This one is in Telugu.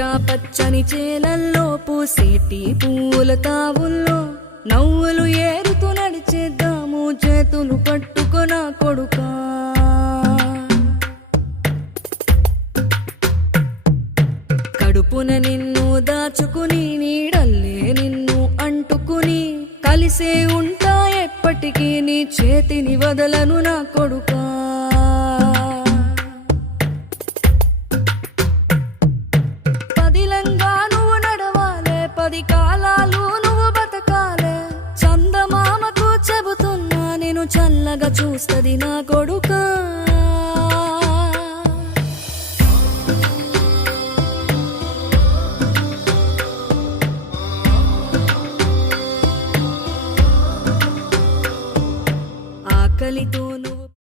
పచ్చా పచ్చని చేలల్లో పూసేటి పూల తావుల్లో నవ్వులు ఏరుతూ నడిచేద్దాము చేతులు పట్టుకొన కొడుకా. కడుపున నిన్ను దాచుకుని నీడల్లే నిన్ను అంటుకుని కలిసే ఉంటా ఎప్పటికీ నీ చేతిని వదలను నా కొడుకా. పదిలంగా నువ్వు నడవాలే, 10 కాలాలు నువ్వు బతకాలే. చందమామకు చెబుతున్నా నేను చల్లగా చూస్తది నా కొడుకా.